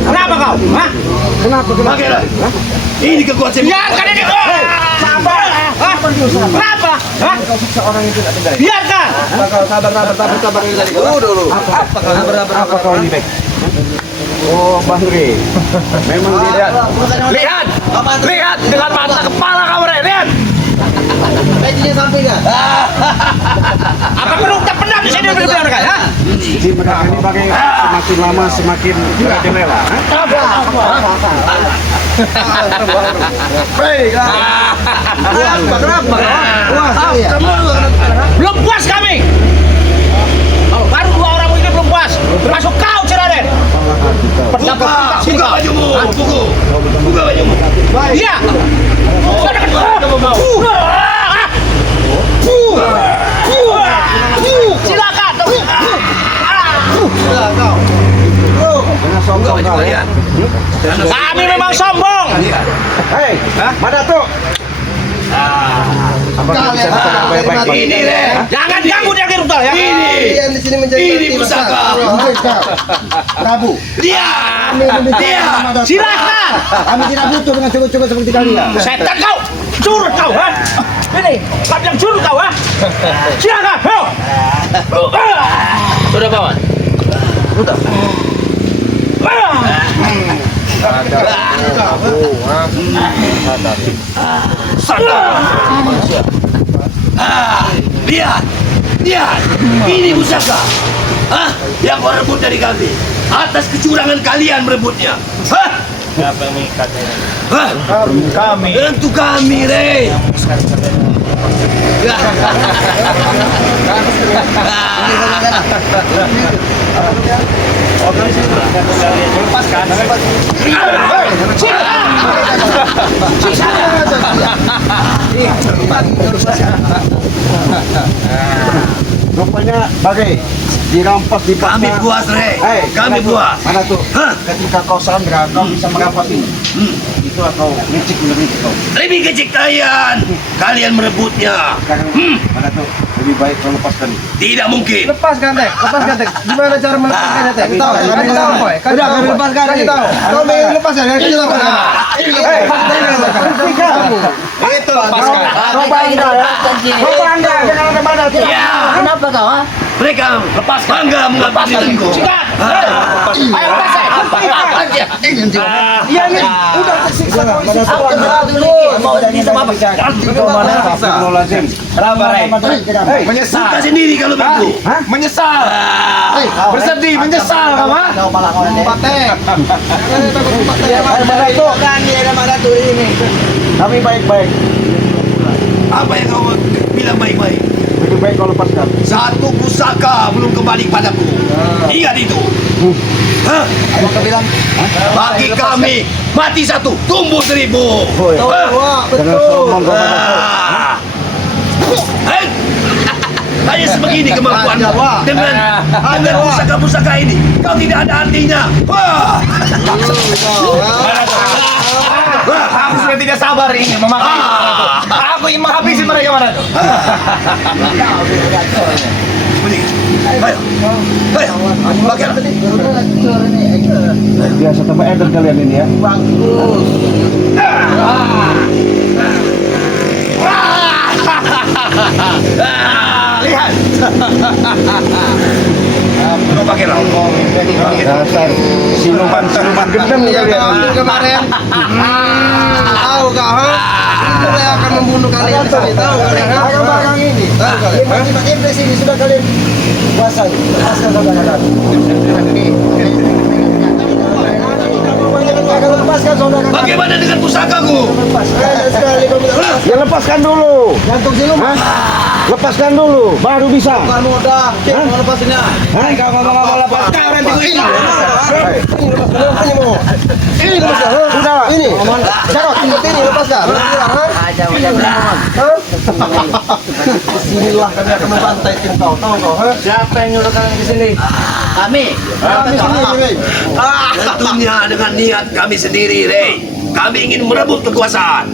Kenapa kau? Kenapa? Ini kekuatan. Biarkan ini. Sabar. Kenapa? Biarkan. Sabar ini tadi. Dulu. Apa kau ini, Bek? Oh, Bahri. Memang tidak. Lihat dengan mata kepala kamu, lihat. Bajunya sampai enggak? Apa perlu tak pernah di sini berbicara kan? Ini pakai semakin lama semakin merajalela. Kenapa? Belum puas kami. Baru 2 orang ini belum puas. Termasuk kau, Ciraden. Buka bajumu. Buka bajumu. Iya. Silakan. Kami memang sombong. Hei, mana tuh? Ini deh. Jangan ganggu dia Rudal ya. Ini pusaka. Prabu. Dia. Silakan. Kami tidak butuh dengan cukup-cukup seperti kalian. Setan kau. Curut kau, ha? Ini, kami yang curut kau, ha? Silakan. Sudah bawa. Sudah. Lihat, ini pusaka, yang kau rebut dari kami atas kecurangan kalian merebutnya. Siapa yang mengikatnya? Kami. Tentu kami, Rey. Lepaskan. Rupanya bagai dirampas di kami puas, Rey. Kami puas. Mana tuh? Ketika kau Sandra, kau bisa merampas ini. Itu atau ngecek kau? Lebih kecil kalian merebutnya. Mana tuh? Lebih baik kau lepaskan. Tidak mungkin. Lepaskan, Teh. Gimana cara melepaskannya, Teh? Tahu? Kami tahu, Boy. Udah, kami lepaskan. Kami tahu. Kau mau lepaskan, kita tahu. Itu lepaskan. Kau bangga ya? Kau bangga dengan ada mana tuh? Kenapa kau? Mereka bangga mengambil diriku. Sikat! Ayo lepaskan! Iya nih, udah tersiksa. Mau jadi sama apa? Menyesal. Suka sendiri kalau begitu. Menyesal. Bersedih, menyesal kamu. Kami baik-baik. Apa yang kau bilang baik-baik? Lebih baik kau lepaskan. Satu pusaka belum kembali padaku. Ingat itu. Apa kau bilang? Bagi kami mati 1, tumbuh 1000. Betul. Hanya sebegini kemampuanmu. Dengan pusaka-pusaka ini, kau tidak ada artinya. Aku sudah tidak sabar ini memakai. Aku ingin menghabisi mereka mana tuh. Ayo, pakai. Biasa tambah eden kalian ini ya. Bagus. Lihat. Kau pakai lah. Dasar siluman gendeng kalian kemarin. Tahu kau? Saya akan membunuh kalian. Tahu kalian? Barang ini. Tahu kalian? Iblis ini sudah kalian kuasai. Lepaskan saudara kami. Lepaskan saudara kami. Bagaimana dengan pusakaku? Ya lepaskan dulu. Gantung siluman. Lepaskan dulu, baru bisa. Bukan mudah. Mau lepasinnya. Kau mau lepas. Kau nanti ini. Ini lepaskan. Sudah. Ini. Jarot. Ini lepaskan. Disinilah kami akan membantai tim kau. Tahu kau? Siapa yang nyuruh kalian ke sini? Kami. Kami sendiri. Tentunya dengan niat kami sendiri, Rey. Kami ingin merebut kekuasaan.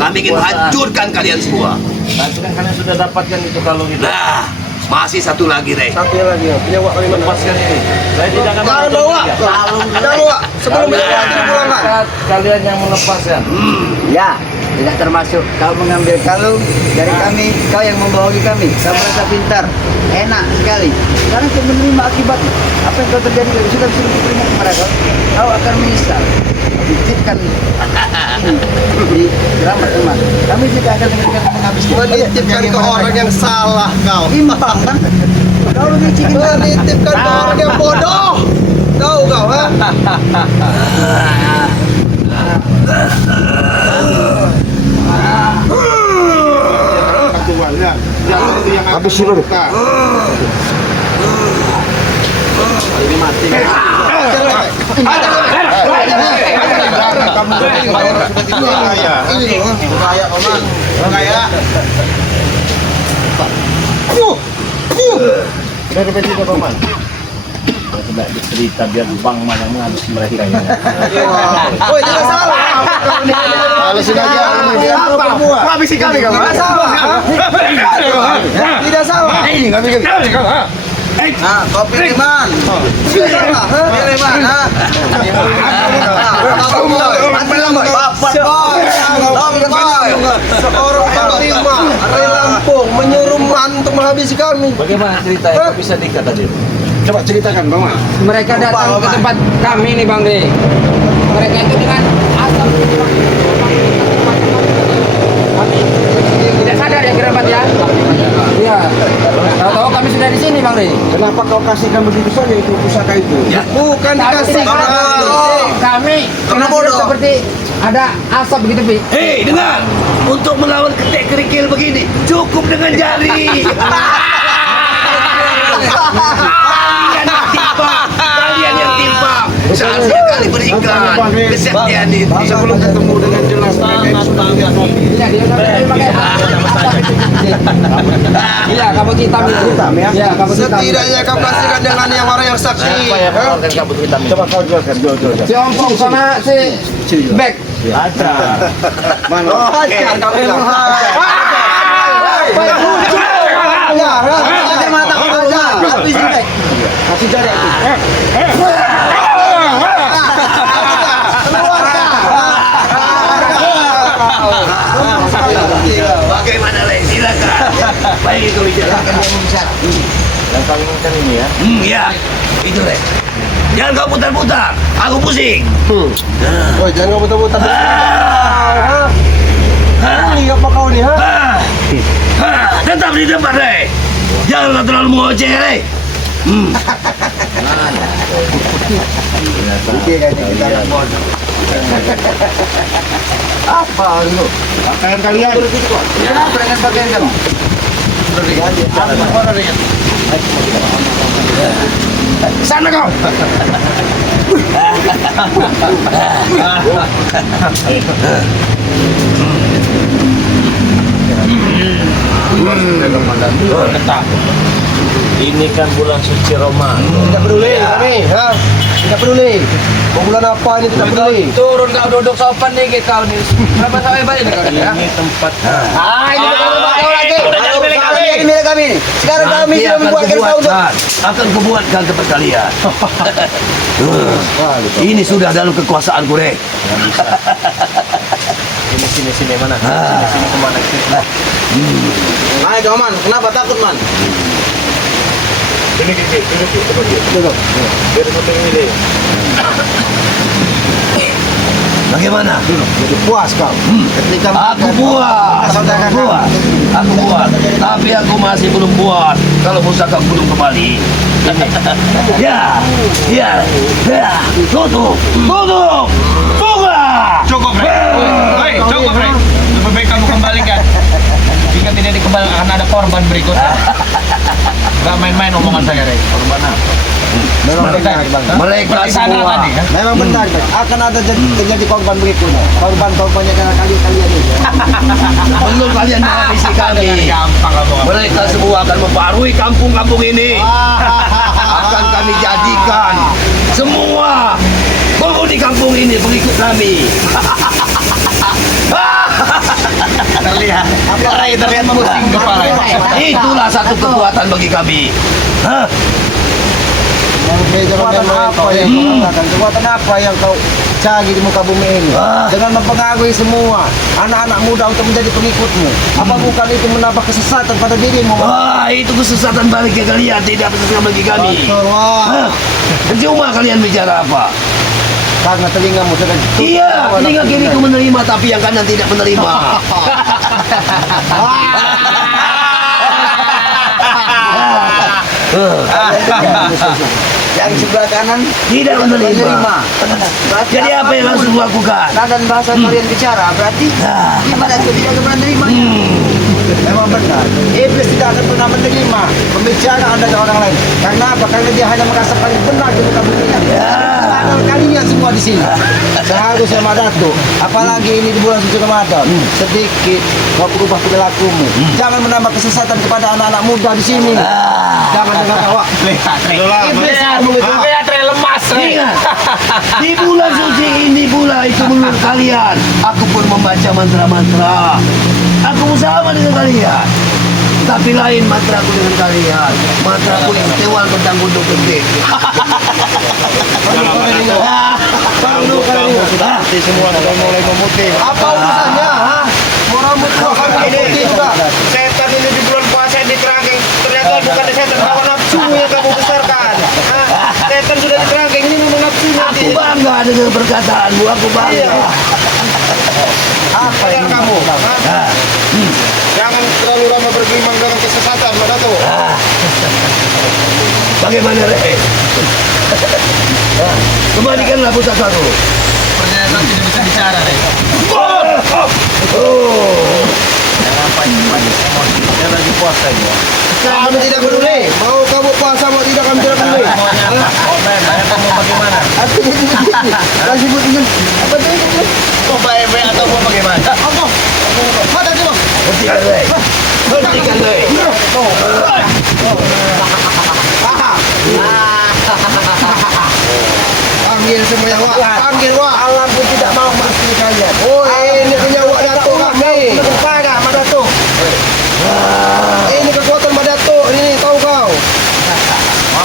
Kami ingin hancurkan kalian semua. Nanti kan kalian sudah dapatkan itu kalung itu. Nah, masih satu lagi, Rey. Satu lagi, punya Wak kali mana? Lepaskan ini. Saya tidak akan Jangan bawa. Jangan bawa. Sebelum kita pulangan. Kalian yang melepaskan. Ya, tidak termasuk kau mengambil kalung dari kami, kau yang membohongi kami. Kau merasa pintar, enak sekali. Sekarang kau menerima akibatnya. Apa yang kau terjadi sudah terima kepada kau. Kau akan menyesal. Titipkan ini di drama teman. Kami tidak akan menghabiskan. Menitipkan ke orang yang salah kau. Imbang kan? Kau lebih cikin. Menitipkan ke orang yang bodoh. Kau, ha? Habis dulu. Ini mati. Kamu dari besi ke paman. Tidak cerita biar bang mana menghabis mereka ini. Woi, tidak salah. Kalau sudah apa? Habisi kami kamu. Tidak salah. Tidak salah. Ini kami. Nah, kopi Riman. Tidak salah. Riman, ha? Seorang panglima dari Lampung menyuruh untuk menghabisi kami. Bagaimana ceritanya? Kok bisa diikat tadi? Coba ceritakan, Bang. Mereka datang ke tempat kami nih Bang De. Mereka itu dengan asal tidak sadar ya kerabat ya. Iya. Tahu-tahu kami sudah di sini Bang De. Kenapa kau kasihkan begitu saja itu pusaka itu? Ya. Bukan dikasih. Kami seperti ada asap begitu Pi. Hei, dengar. Untuk melawan ketek kerikil begini, cukup dengan jari. Kalian yang timpang. Seharusnya kali berikan kesetiaan itu. Sebelum ketemu dengan jelas mereka sudah lihat kopi. Iya, dia udah pakai asap itu. Iya, kabut hitam itu. Hitam ya? Iya, kabut hitam. Setidaknya kau kasihkan dengan yang orang yang saksi. Siapa yang mengeluarkan kabut hitam itu? Coba kau jualkan, jual. Si Ompong sama si Bek. Ada. Mana? Oh, hajar kau bilang. Ya, ada mata kau aja. Habis ini. Kasih jari aku. Bagaimana, Rey? Silakan. Baik, kau bicara. Yang kalian inginkan ini ya? Ya. Itu, Rey. Jangan kau putar-putar. Aku pusing. Oh, jangan kau putar-putar. Ini apa kau nih, ha? Tetap di depan, Rey. Janganlah terlalu mengoceh, Rey. Apa itu? Pakaian kalian. Kenapa dengan pakaian kamu? Sana kau. Ini kan bulan suci Ramadan. Tidak peduli kami, ha? Tidak peduli. Mau bulan apa ini tidak peduli. Turun kau duduk sopan dikit kau nih. Berapa sampai balik kau nih ya? Ini tempat. Ini tempat kau lagi. Udah milik kami. Ini milik kami. Sekarang kami Nanti sudah akan membuat kereta untuk akan kubuatkan tempat kalian. Ini sudah dalam kekuasaanku, Rey. Sini mana? Sini kemana? Hai, kau man. Kenapa takut, man? Ini biar sampai ini. Bagaimana? Jadi puas kau. Ketika Aku puas. Aku puas. Tapi aku masih belum puas kalau pusaka belum kembali. Ya. Tutup. Buka. Cukup, Bre. Hei, cukup, Bre. Lebih baik kamu kembalikan. Jika tidak dikembalikan akan ada korban berikutnya. Gak main-main omongan saya, Bre. Korban apa? memang benar, Bang. Mereka Seperti sana semua. tadi, kan? Memang benar, Bang. Akan ada terjadi korban berikutnya. Korban-korbannya karena kalian ini. Belum kalian menghabisi kami. Gampang kamu. Mereka semua akan membarui kampung-kampung ini. Akan kami jadikan semua penghuni kampung ini pengikut kami. terlihat. Terlihat pusing kepala. Itulah satu kekuatan bagi kami. Hah? Kekuatan apa yang kau katakan? Kekuatan apa yang kau cari di muka bumi ini? Dengan mempengaruhi semua anak-anak muda untuk menjadi pengikutmu. Apa bukan itu menambah kesesatan pada dirimu? Wah, itu kesesatan balik ke kalian, tidak kesesatan bagi kami. Hah? Cuma kalian bicara apa? Karena telingamu sudah ditutup. Iya, telinga kiriku menerima, tapi yang kanan tidak menerima. Yang sebelah kanan Tidak menerima. Berarti Jadi apa yang harus dilakukan? dan bahasa kalian bicara berarti gimana itu tidak akan menerima? Memang benar. Iblis tidak akan pernah menerima pembicaraan dari orang lain. Karena apa? Karena dia hanya merasa paling benar di muka bumi ini. Kalian semua di sini. Seharusnya Madatu, apalagi ini di bulan suci Ramadan, sedikit kau berubah perilakumu. Jangan menambah kesesatan kepada anak-anak muda di sini. Jangan dengar awak. Iblis ngomong itu. Lemas. Ingat, di bulan suci ini pula itu menurut kalian. Aku pun membaca mantra-mantra. Aku bersama dengan kalian. Tapi lain mantraku dengan kalian. Mantraku yang tewal tentang gunung gede. Semua sudah mulai memutih. Apa urusannya? Mau rambut gua kan memutih juga. Setan ini di bulan puasa dikerangkeng. Ternyata bukan setan hawa nafsu yang kamu besarkan. Setan sudah dikerangkeng, ini memang nafsunya. Aku bangga dengan perkataanmu. Aku bangga. Apa yang kamu? Jangan terlalu lama bergelimang dengan kesesatan, Madatu. Bagaimana, Rek? Kembalikanlah pusakaku. Pernyataan tidak bisa bicara, deh. Dia lagi puasa dia. Kami tidak peduli. Mau kamu puasa mau tidak kami tidak peduli. Saya kamu bagaimana? Aku tidak sebut dengan apa itu? Mau baik-baik atau mau bagaimana? Apa? Mana tu? Hentikan, Rek. Hentikan, Rek. Panggil semua yang wak. Panggil wak. Alam pun tidak mau maafkan kalian. Oh, ini punya wak Datuk kami. Parah Madatuk. Ini kekuatan Madatuk ini tahu kau.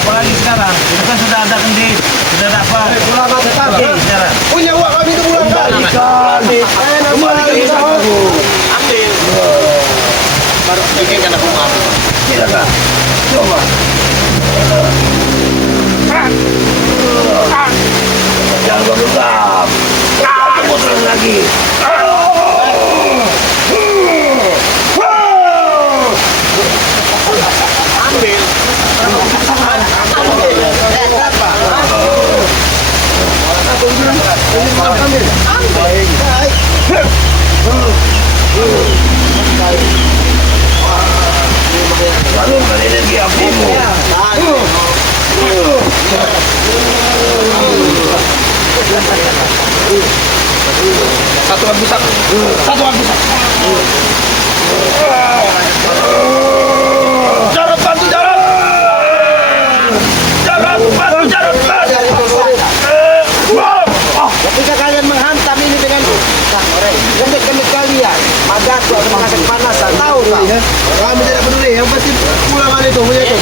Apa lagi sekarang? Itu kan sudah ada kendi, sudah ada apa? Ulama tetapi Sekarang. punya wak kami itu bulan kali. Kembalikan pusakaku. Ambil. Baru bikin kan aku maaf. Tidak, Kak. Coba. Jangan bergerak. Aku putar lagi. Ambil. Salurkan energi apimu. Satu lagi busak. Satu lagi busak. Jarot bantu jarot. Jarot bantu jarot. Ketika kalian menghantam ini dengan kendek-kendek kalian, Madatuk akan menghasilkan kepanasan. Tahu tak? Kami tidak peduli. Yang pasti pulangan itu punya itu.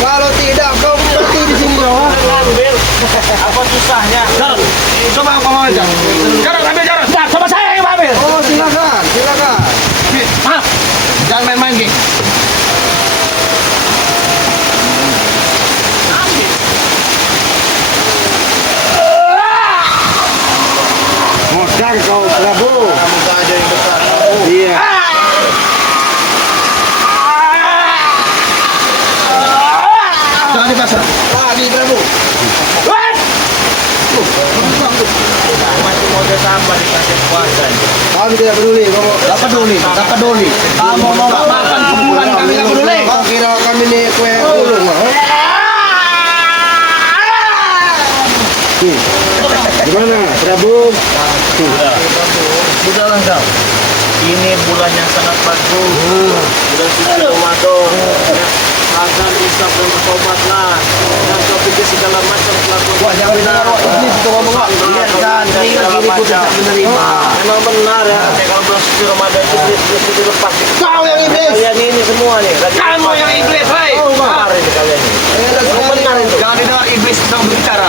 Kalau tidak, kau mati di sini kau. Ambil. Apa susahnya? Jarot. Coba aku mau aja. Jarot ambil jarot. Nah, sama saya yang ambil. Oh, silakan, silakan. Maaf. Jangan main-main, geng. Modal kau, Prabu. Kamu saja yang besar. Iya. Jangan dipasang. Lagi, Prabu. Masih mau ditambah dikasih puasa. Kami tidak peduli. Kamu tak peduli, tak peduli. Kamu mau makan sebulan kami tak peduli. Kau kira kami ni kue ulung? Gimana, Prabu? Sudahlah kau. Ini bulan yang sangat bagus. Bulan suci Ramadan. Azan isap dan bertobatlah. Dan kau pikir segala macam kelakuan. Wah, jangan dengar iblis itu ngomong. Biarkan telinga kiriku tidak menerima. Memang benar ya. Kalau suci Ramadan itu mesti dilepas. Kau yang iblis. Kalian ini semua nih. Kamu yang iblis, hei. Benar ini kalian ini. Benar itu. Jangan didengar iblis sedang berbicara.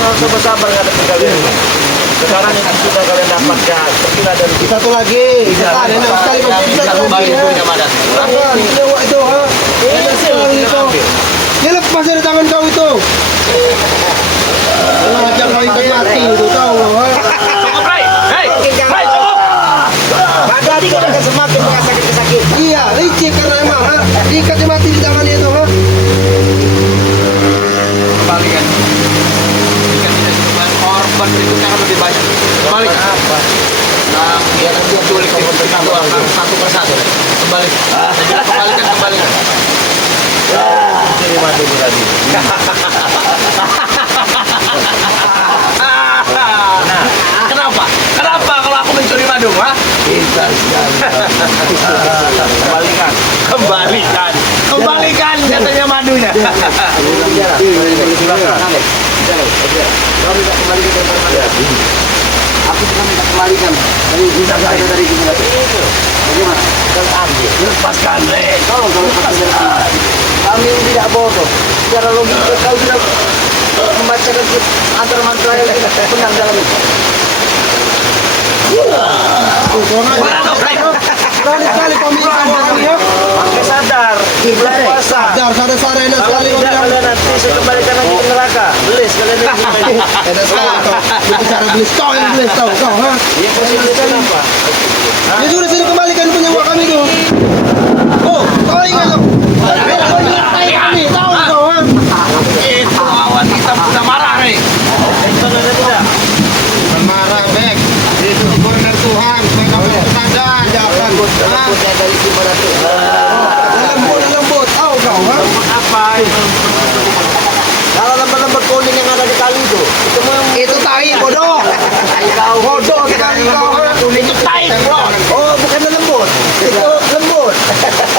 Harus sabar ngadepin kalian. Sekarang yang sudah kalian dapatkan, pergilah dari kita. Satu lagi. Setan enak sekali Bisa satu kembali lagi. punya badan. Jangan, lewat itu ha. Enak sekali itu. Dia lepas dari tangan kau itu. Kalau ajak kau ikat mati itu tahu ha. Cukup, Ray. Hei, Ray, cukup. Maka dia akan semakin merasakan kesakitan. Iya, licik karena emang ha. Diikat dia mati di tangannya itu ha. Kembalikan. Jika tidak ditemukan korban berikutnya akan lebih banyak. Kembalikan. Apa? Nah, biar nanti culik kita doakan satu persatu. Kembali. Saya bilang kembalikan. Jadi mati tadi. Kenapa? Kenapa kalau aku mencuri madu, ha? Kembalikan. Kembalikan katanya madunya. Aku cuma minta kembalikan dari bisa saja dari kita. Bagaimana? Lepaskan, Ray. Tolong kalau kami ini tidak bodoh. Secara logika kau sudah membacakan antara mantra yang benar dalam itu. Berani sekali kau minta kami ya. Pakai sadar. Bulan puasa. Sadar enak Kalau sekali kau tidak bilang. kalian nanti saya kembalikan lagi ke neraka. Belis kalian ini. Enak sekali kau. Itu cara belis kau yang belis tahu kau ha. Iya posisi kenapa? Ya sudah sini kembalikan punya uang kami itu. Oh, kau ingat dong. Kami tahu kau ha. Itu awan hitam sudah marah, Ray. Itu ada tidak? Marah Bek. Itu teguran dari Tuhan. Supaya kau tetangga jangan. Lembutnya dari 500. Lembut. Tahu kau ha. Apa itu? Kalau lembut-lembut kuning yang ada di kali itu memang Itu tahi bodoh. Bodoh sekali kau ha. kuning itu tai, bro. Oh, bukan lembut. Itu lembut.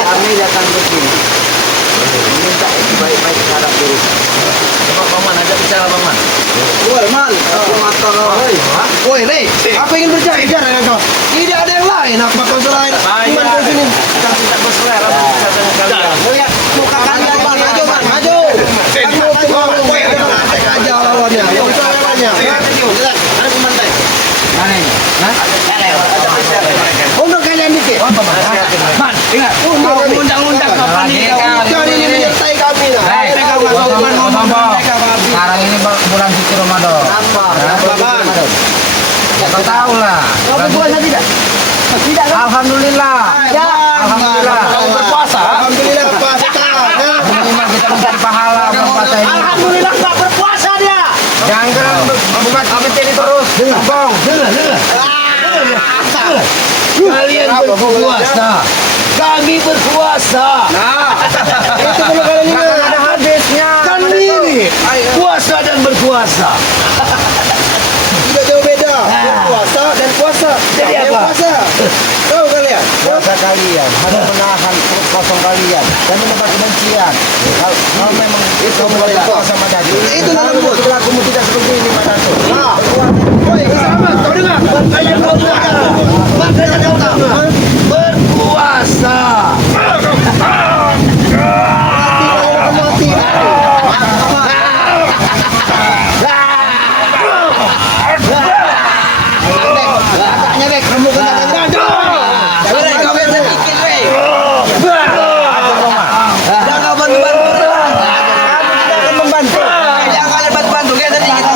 Kami datang ke sini meminta ini baik-baik terhadap diri. Coba Bang Man, ajak bicara Bang Man. Woi, man. Aku makan woi. Woi, Rey. Apa ingin berbicara dengan kau? Tidak ada yang lain. Apa kau selain? Iman kau sini. Kita tidak berselera dengan kalian. Lihat muka kalian, man. Maju, man. Maju. Woi, cek aja lawannya. Yang itu lawannya. Lihat, ada pemantai. Undang kalian dikit. Man, ingat. Undang-undang kapan ini? Kau ini menyertai kami lah. Mereka masukkan ngomong mereka babi. Sekarang ini bulan suci Ramadan. Apa? Apaan? Ya kau tahu lah. Kau berpuasa tidak? Tidak kan? Alhamdulillah. Ya. Alhamdulillah. Kau berpuasa? Alhamdulillah puasa. Minimal kita mencari pahala berpuasa ini. Alhamdulillah tak berpuasa dia. Jangan buka tiket ini terus. Bong. Kalian berpuasa. Kami berpuasa. Itu kalau kalian ingat. Ada hadisnya. Kan mirip. Puasa dan berpuasa. Tidak jauh beda. Puasa dan puasa. Jadi Yang apa? puasa. Tahu kalian? Puasa kalian harus menahan perut kosong kalian dan menebar kebencian. Kalau memang itu mulai puasa madadu. Itu dalam buku. Perilakumu tidak seperti ini madadu. Nah, woi, sama. Kau dengar? Makanya kau datang. Makanya kau datang. Berpuasa. Mati. Kakaknya Bek, remukkan kakaknya. Jangan kau yang sedikit, Bek. Jangan kau bantu-bantu. Kami tidak akan membantu. Jangan kalian bantu-bantu. Lihat tadi kita.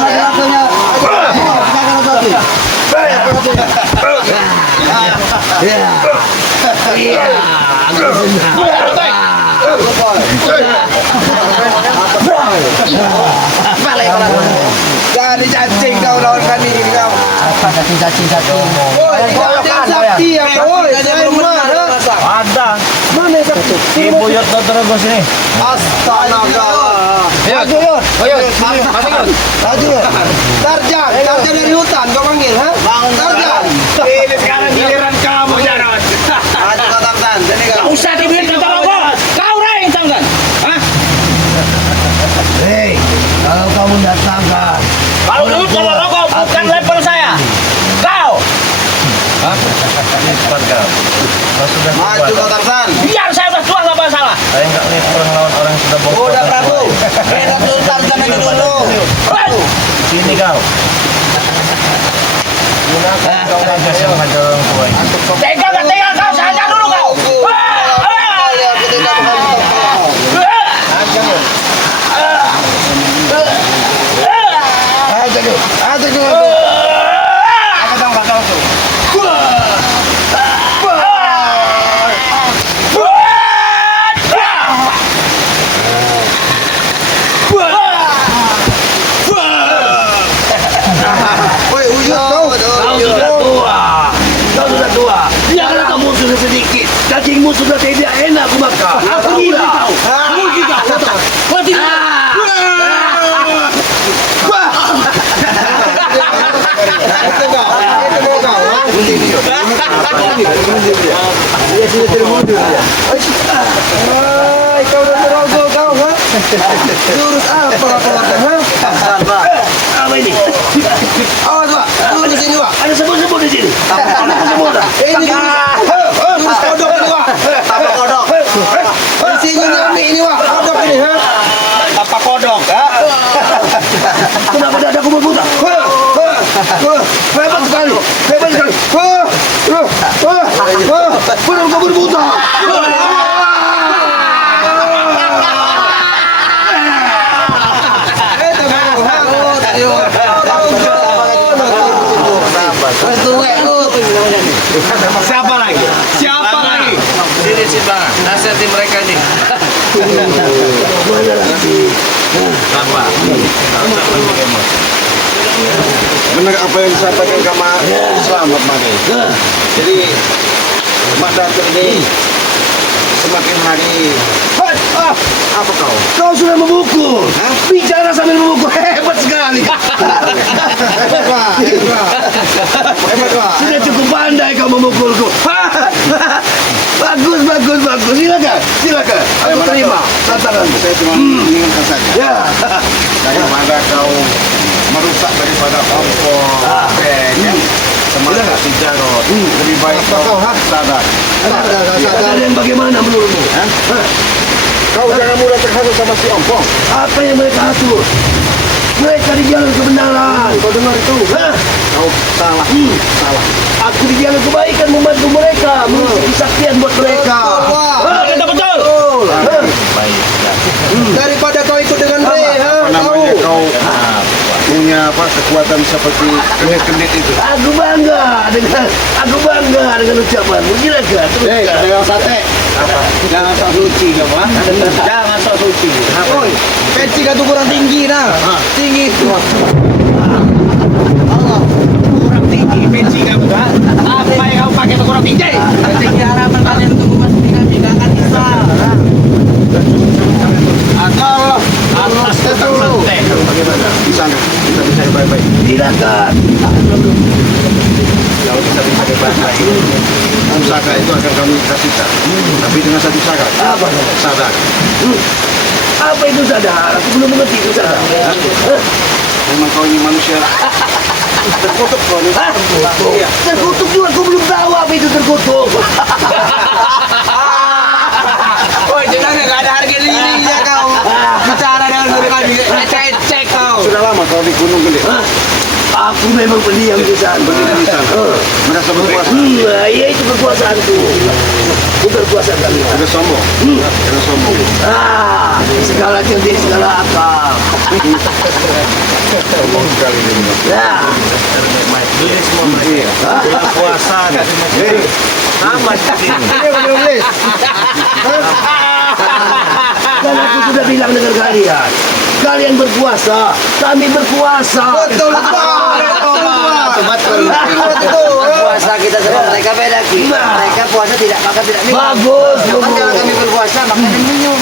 Iya. Agak senang. Jadi cacing kau lawan kami ini kau. Apa cacing-cacing? Woi, tidak ada yang sakti ya. Woi, saya mana? Ada. Mana yang sakti? Ibu Yot terus ini. Astaga. Maju Yot. Maju Yot. Tarjan dari hutan kau panggil, ha? Tarjan. Ini sekarang giliran kamu, Jarod. Maju kau Tarjan. Jadi kau. Usah dibilang kau kau Ray yang tanggan. Hah? Hei, kalau kamu datangkan. Kalau dulu kalau kau bukan level saya. Kau. sudah Maju kuat. kau Tarsan. Biar saya udah tua nggak masalah. Saya nggak punya orang lawan orang yang sudah bongkar. Udah Prabu. Enak dulu Tarsan aja dulu. Sini kau. Gunakan kau nagas yang ada orang tua ini. Tega nggak tega kau? Saja dulu kau. Aku tidak akan tahu. Woi, uyut kau. Kau sudah tua. Kau sudah tua. Biarlah kamu sudah sedikit. Dagingmu sudah tidak enak aku makan. Aku gila. Aku gila. Kau tidak. Kau udah merogol kau, ha? Jurus apa kau keluarkan, ha? Tarsan, Pak. Apa ini? Awas, Pak. Tunggu di sini, Pak. Ada semut-semut di sini. Ada semut. Ini jurus kodok ini, Pak. Apa kodok? Di sini ini, Pak. Kodok ini, ha? Apa kodok, ha? Kenapa dadaku berputar? Hebat sekali. Hebat sekali. Benar kau berputar. Siapa lagi? Siapa lagi? Sini si Bang. Nasihati mereka ini. Apa? Benar apa yang disampaikan Kama selamat Made. Jadi Mak Datuk ini semakin hari apa kau? Kau sudah memukul. Bicara sambil memukul. Hebat sekali. Hebat Pak, hebat Pak. Sudah cukup pandai kau memukulku. Bagus, bagus, bagus. Silakan, silakan. Ayo terima tantanganmu. Saya cuma mengingatkan saja. Ya. Daripada kau merusak daripada kompor, semangat si Jarod, lebih baik kau sadar. Sadar yang bagaimana menurutmu? Kau jangan mudah terharu sama si Ompong. Apa yang mereka atur? Mereka di jalan kebenaran. Kau dengar itu? Kau salah, salah. Aku di jalan kebaikan membantu mereka, mengisi kesaktian buat mereka. Kita betul. Daripada kau ikut dengan Ray, apa namanya kau punya apa kekuatan seperti kendit-kendit itu. Aku bangga dengan ucapanmu. Silakan teruskan. Dengan sate. Apa? Jangan sok suci kamu, ha? Jangan sok suci. Oi, peci kau tuh kurang tinggi nah. Tinggi itu. Kurang tinggi pensi kamu, ha? Apa yang kamu pakai itu kurang tinggi? Tinggi harapan kalian untuk memasuki kami, nggak akan bisa. Allah, Atas tetap santai. bagaimana? Bisa nggak? Kita bisa baik-baik. Silakan. Kalau kita bisa baik-baik, usaha itu akan kami kasihkan. Tapi dengan satu syarat. Apa? Sadar. Apa itu sadar? Aku belum mengerti itu sadar. Memang kau ini manusia terkutuk kau ini. Iya. Terkutuk juga, aku belum tahu apa itu terkutuk. Woi, jangan nggak ada harga dirinya kau. Bicara dengan guru kami, cek kau. Sudah lama kau di Gunung Gede. Aku memang pendiam di sana. Berdiri di sana. Merasa berkuasa. Ya itu kekuasaanku. Bukan kuasa kalian. Ada sombong. Ada sombong. Segala cerdik, segala akal. Sombong sekali ini. Ya, Ini semua mereka. Bulan puasa. Sama seperti ini. dan aku sudah bilang dengan kalian. Kalian berpuasa, kami berpuasa. Betul, betul. Puasa kita sama mereka beda Ki. Mereka puasa tidak makan tidak minum. Bagus, Kan kalau kami berpuasa makan dan minum.